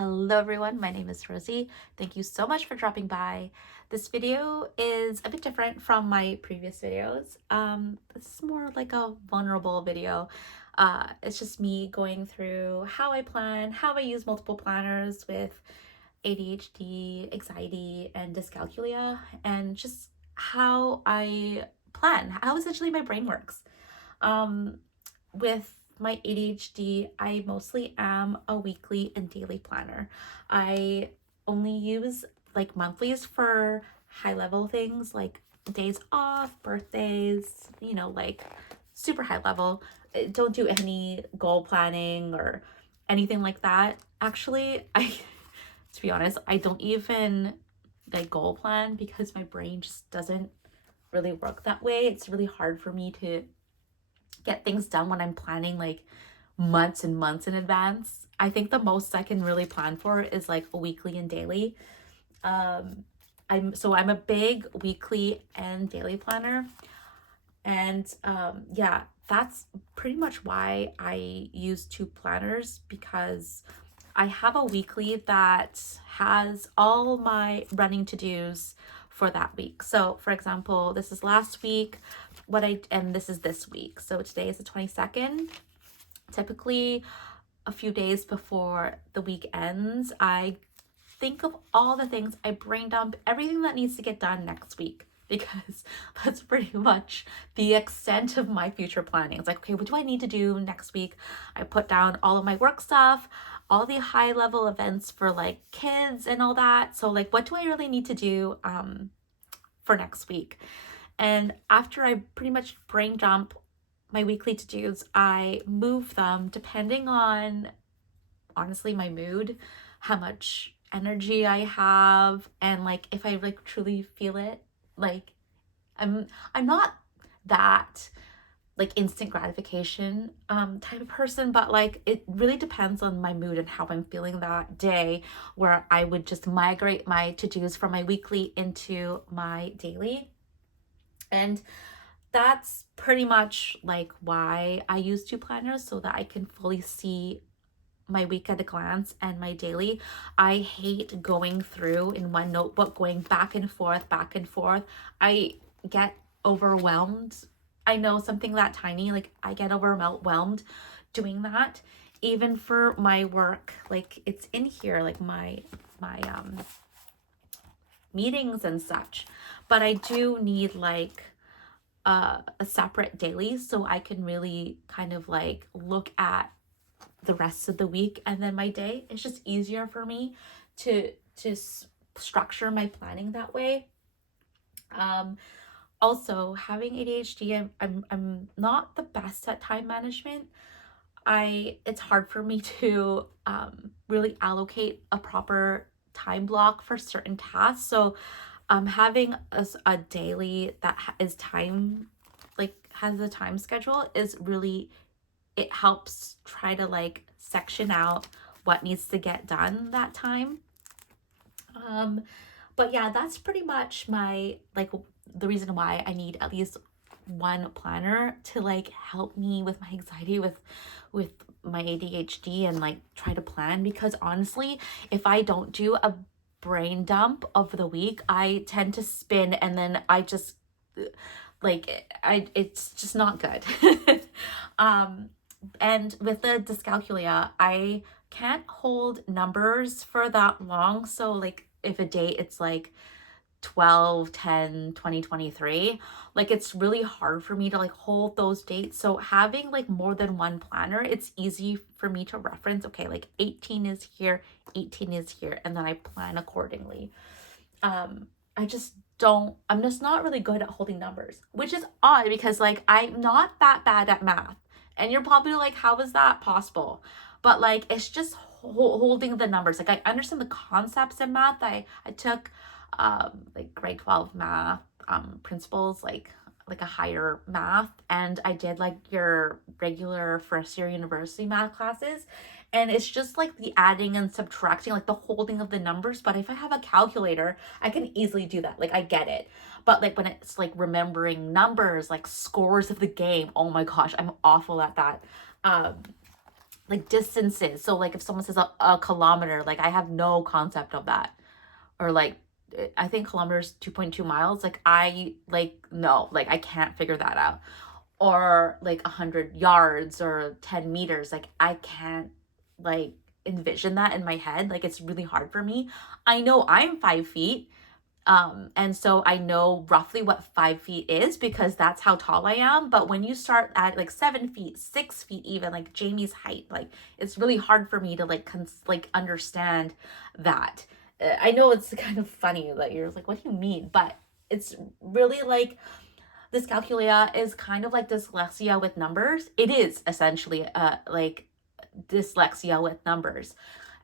Hello everyone, my name is Rosie. Thank you so much for dropping by. This video is a bit different from my previous videos. This is more like a vulnerable video. It's just me going through how I plan, how I use multiple planners with ADHD, anxiety, and dyscalculia, and just how I plan, how essentially my brain works. With my ADHD, I mostly am a weekly and daily planner. I only use like monthlies for high level things like days off, birthdays, like super high level. I don't do any goal planning or anything like that. Actually, to be honest, I don't even like goal plan because my brain just doesn't really work that way. It's really hard for me to get things done when I'm planning like months and months in advance. I think the most I can really plan for is like a weekly and daily. Um, I'm a big weekly and daily planner. And yeah, that's pretty much why I use two planners, because I have a weekly that has all my running to-dos for that week. So for example, this is last week, and this is this week. So today is the 22nd. Typically a few days before the week ends, I think of all the things, I brain dump everything that needs to get done next week, because that's pretty much the extent of my future planning. It's like, okay, what do I need to do next week? I put down all of my work stuff, all the high level events for like kids and all that. So like, what do I really need to do for next week? And after I pretty much brain dump my weekly to-dos, I move them depending on, honestly, my mood, how much energy I have, and like if I like truly feel it. Like I'm not that like instant gratification type of person, but like it really depends on my mood and how I'm feeling that day, where I would just migrate my to-dos from my weekly into my daily. And that's pretty much like why I use two planners, so that I can fully see my week at a glance and my daily. I hate going through in one notebook, going back and forth, back and forth. I get overwhelmed. I know something that tiny, like I get overwhelmed doing that. Even for my work, like it's in here, like my meetings and such. But I do need like a separate daily, so I can really kind of like look at the rest of the week and then my day. It's just easier for me to structure my planning that way. um Also, having ADHD, I'm not the best at time management. It's hard for me to really allocate a proper time block for certain tasks. So having a daily that is time, like has a time schedule, is really, it helps try to like section out what needs to get done that time. Um, but yeah, that's pretty much my like the reason why I need at least one planner to like help me with my anxiety, with my ADHD, and like try to plan. Because honestly, if I don't do a brain dump of the week, I tend to spin, and then I just like it's just not good. um and with the dyscalculia, I can't hold numbers for that long. So like if a date it's like 12/10/2023, like it's really hard for me to like hold those dates. So having like more than one planner, it's easy for me to reference, okay, like 18 is here, 18 is here, and then I plan accordingly. I just don't, I'm just not really good at holding numbers, which is odd because like I'm not that bad at math. And you're probably like, how is that possible? But like, it's just holding the numbers. Like I understand the concepts in math. I took like grade 12 math principles, like a higher math, and I did like your regular first year university math classes, and it's just like the adding and subtracting, like the holding of the numbers. But if I have a calculator, I can easily do that. Like I get it. But like when it's like remembering numbers, like scores of the game, oh my gosh, I'm awful at that. um like distances. So like if someone says a kilometer, like I have no concept of that. Or like I think kilometers 2.2 miles. Like I like no, like I can't figure that out. Or like 100 yards or 10 meters. Like I can't like envision that in my head. Like it's really hard for me. I know I'm 5 feet. And so I know roughly what 5 feet is because that's how tall I am. But when you start at like 7 feet, 6 feet, even like Jamie's height, like it's really hard for me to like like understand that. I know it's kind of funny that you're like, what do you mean? But it's really like dyscalculia is kind of like dyslexia with numbers. It is essentially like dyslexia with numbers.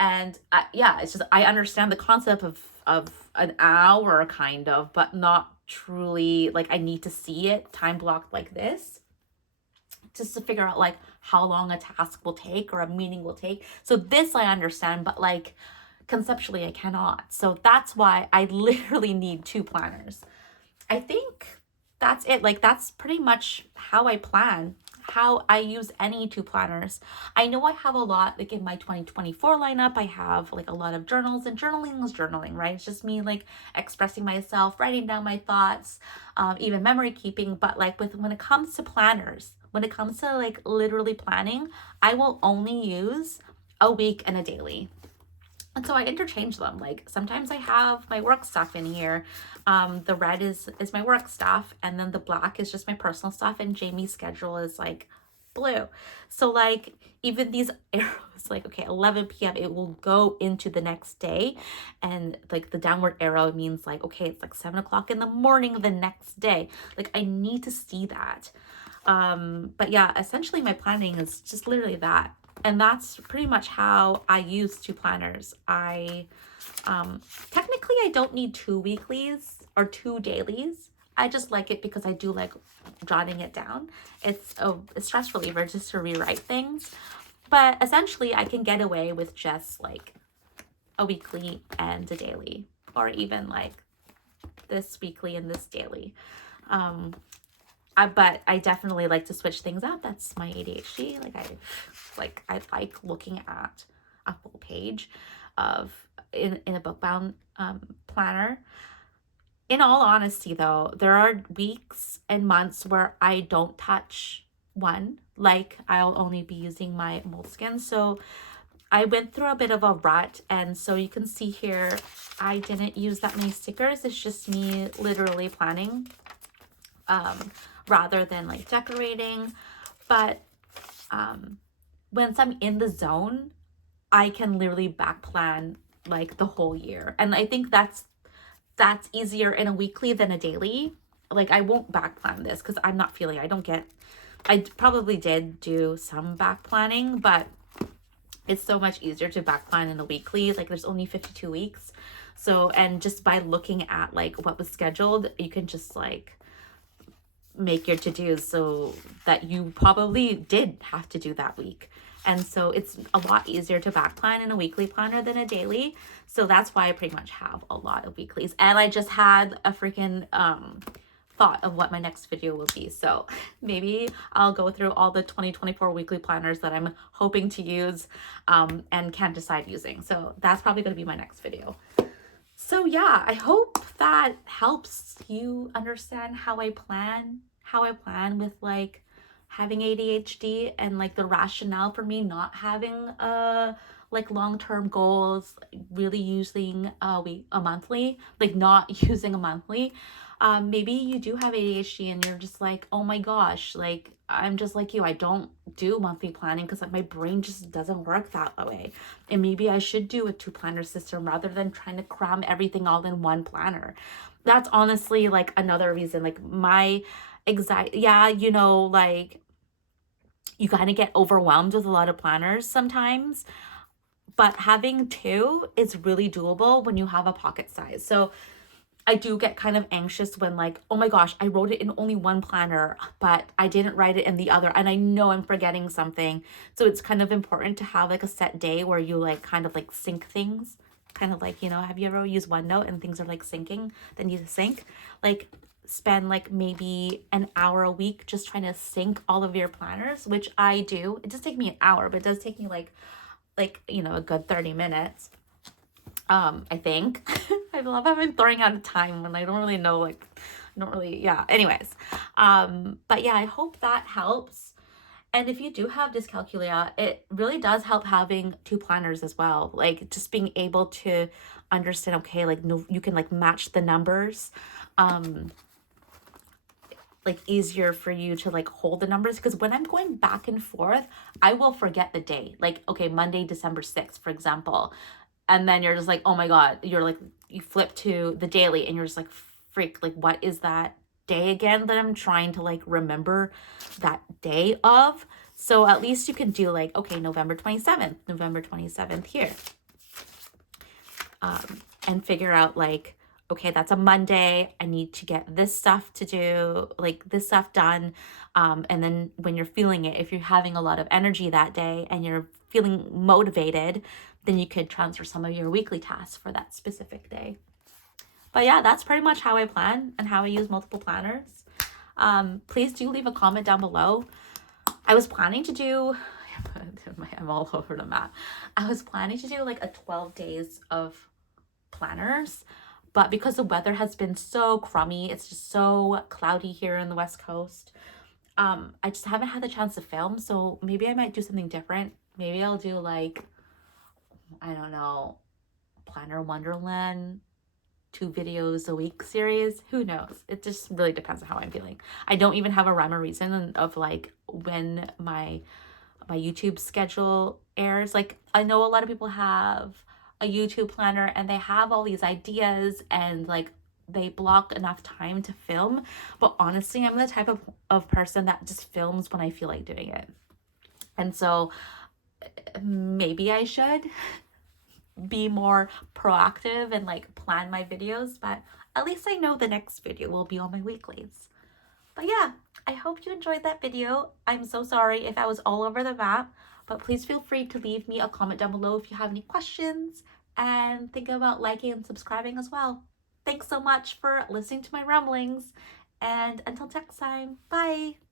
And yeah, it's just I understand the concept of an hour kind of, but not truly. Like I need to see it time blocked like this just to figure out like how long a task will take or a meeting will take. So this I understand, but like conceptually I cannot. So that's why I literally need two planners. I think that's it. Like that's pretty much how I plan, how I use any two planners. I know I have a lot like in my 2024 lineup. I have like a lot of journals, and journaling is journaling, right? It's just me like expressing myself, writing down my thoughts, even memory keeping. But like with when it comes to planners, when it comes to like literally planning, I will only use a week and a daily. And so I interchange them. Like sometimes I have my work stuff in here. The red is my work stuff, and then the black is just my personal stuff, and Jamie's schedule is like blue. So like even these arrows, like okay, 11 p.m. it will go into the next day, and like the downward arrow means like okay, it's like 7 o'clock in the morning the next day. Like I need to see that. But yeah, essentially my planning is just literally that. And that's pretty much how I use two planners. I technically I don't need two weeklies or two dailies. I just like it because I do like jotting it down. It's a stress reliever just to rewrite things. But essentially I can get away with just like a weekly and a daily, or even like this weekly and this daily. But I definitely like to switch things up. That's my ADHD. I like looking at a full page of in a book bound planner. In all honesty, though, there are weeks and months where I don't touch one. Like I'll only be using my moleskin. So I went through a bit of a rut, and so you can see here I didn't use that many stickers. It's just me literally planning. Rather than like decorating. But once I'm in the zone, I can literally back plan like the whole year. And I think that's easier in a weekly than a daily. Like I won't back plan this because I'm not feeling, I probably did do some back planning, but it's so much easier to back plan in a weekly. Like there's only 52 weeks. So, and just by looking at like what was scheduled, you can just like make your to-dos so that you probably did have to do that week. And so it's a lot easier to back plan in a weekly planner than a daily. So that's why I pretty much have a lot of weeklies. And I just had a freaking thought of what my next video will be. So maybe I'll go through all the 2024 weekly planners that I'm hoping to use and can't decide using. So that's probably going to be my next video. So yeah, I hope that helps you understand how I plan with like having ADHD and like the rationale for me not having like long-term goals, really using a monthly, like not using a monthly. Maybe you do have ADHD and you're just like, oh my gosh, like I'm just like you. I don't do monthly planning because my brain just doesn't work that way. And maybe I should do a two planner system rather than trying to cram everything all in one planner. That's honestly like another reason, like my anxiety. Yeah, you know, like you kind of get overwhelmed with a lot of planners sometimes, but having two is really doable when you have a pocket size. So I do get kind of anxious when like, oh my gosh, I wrote it in only one planner, but I didn't write it in the other. And I know I'm forgetting something. So it's kind of important to have like a set day where you like kind of like sync things. Kind of like, you know, have you ever used OneNote and things are like syncing? Then you sync. Like spend like maybe an hour a week just trying to sync all of your planners, which I do. It does take me an hour, but it does take me like a good 30 minutes. I think. I love how I'm throwing out a time when I don't really know, like, I don't really, yeah. Anyways, but yeah, I hope that helps. And if you do have dyscalculia, it really does help having two planners as well. Like just being able to understand, okay, like no, you can like match the numbers. Like easier for you to like hold the numbers, because when I'm going back and forth, I will forget the day. Like, okay, Monday, December 6th, for example. And then you're just like, oh my God, you're like, you flip to the daily and you're just like, freak, like, what is that day again that I'm trying to like remember that day of? So at least you can do like, okay, November 27th here. And figure out like, okay, that's a Monday. I need to get this stuff to do, like this stuff done. And then when you're feeling it, if you're having a lot of energy that day and you're feeling motivated, then you could transfer some of your weekly tasks for that specific day. But yeah, that's pretty much how I plan and how I use multiple planners. Please do leave a comment down below. I was planning to do, I'm all over the map. I was planning to do like a 12 days of planners, but because the weather has been so crummy, it's just so cloudy here in the West Coast, I just haven't had the chance to film. So maybe I might do something different. Maybe I'll do like, I don't know, Planner Wonderland 2 videos a week series. Who knows? It just really depends on how I'm feeling. I don't even have a rhyme or reason of like when my YouTube schedule airs. Like I know a lot of people have a YouTube planner and they have all these ideas and like they block enough time to film, but honestly, I'm the type of person that just films when I feel like doing it. And so maybe I should be more proactive and like plan my videos, but at least I know the next video will be on my weeklies. But yeah, I hope you enjoyed that video. I'm so sorry if I was all over the map, but please feel free to leave me a comment down below if you have any questions, and think about liking and subscribing as well. Thanks so much for listening to my ramblings, and until next time, bye.